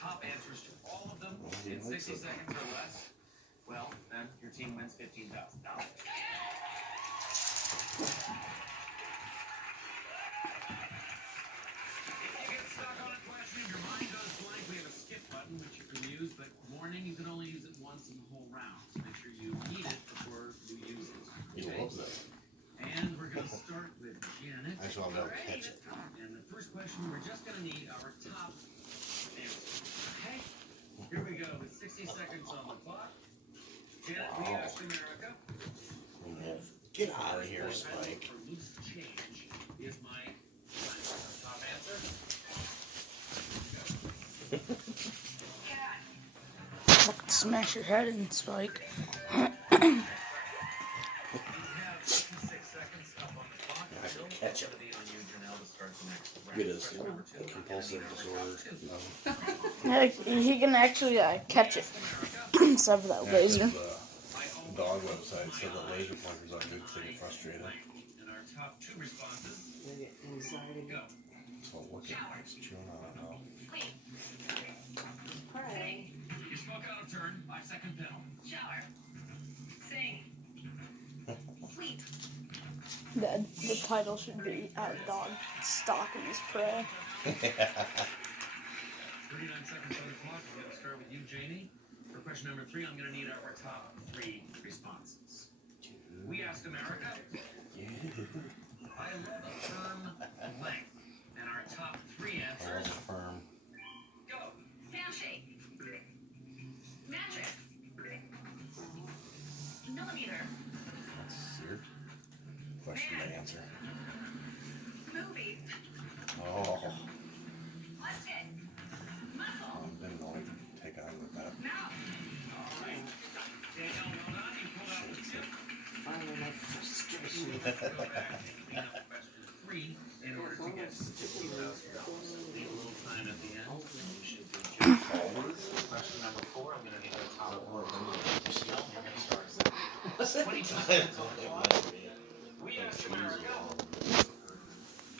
top answers to all of them in 60 seconds or less, well, then your team wins $15,000. Which you can use, but warning, you can only use it once in the whole round. So make sure you eat it before you use it. He loves that. And we're going to start with Janet. I just want to catch it. And the first question, we're just going to need our top answer. Okay? Here we go with 60 seconds on the clock. Janet, we asked America. Get out of here, Spike. For loose change is my top answer. Smash your head in, Spike. Catch it. It is compulsive disorder. Yeah, he can actually catch it instead of that laser. The dog website said that laser pointers are good because they get frustrated. So look at this chewing on it now. You spoke out of turn. 5-second penalty. Shower. Sing. Sleep. The title should be Dog Stalking His Prey. 39 seconds on the clock. We're going to start with you, Janie. For question number 3, I'm going to need our top 3 responses. We asked America. I love a firm length. And our top 3 answers. Firm. Go. Handshake. Mattress. Millimeter. That's your question to answer. Movie. Oh, Musket. Muscle. didn't know we could take on with that. Mouth. All right. Danielle, well done. You pulled out the tip. Finally, my frustration. Go back and clean up question 3 in order to get $15,000. Need a little time at the end. You should do just question number 4. I'm going to need a top 4. You're going to start at 20 seconds on the clock. We asked America.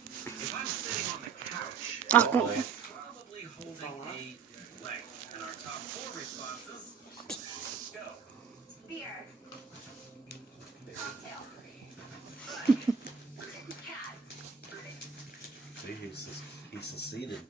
If I'm sitting on the couch, I'm probably holding a leg. And our top 4 responses. Go. Beer. Cocktail. Cat. See, he seceded.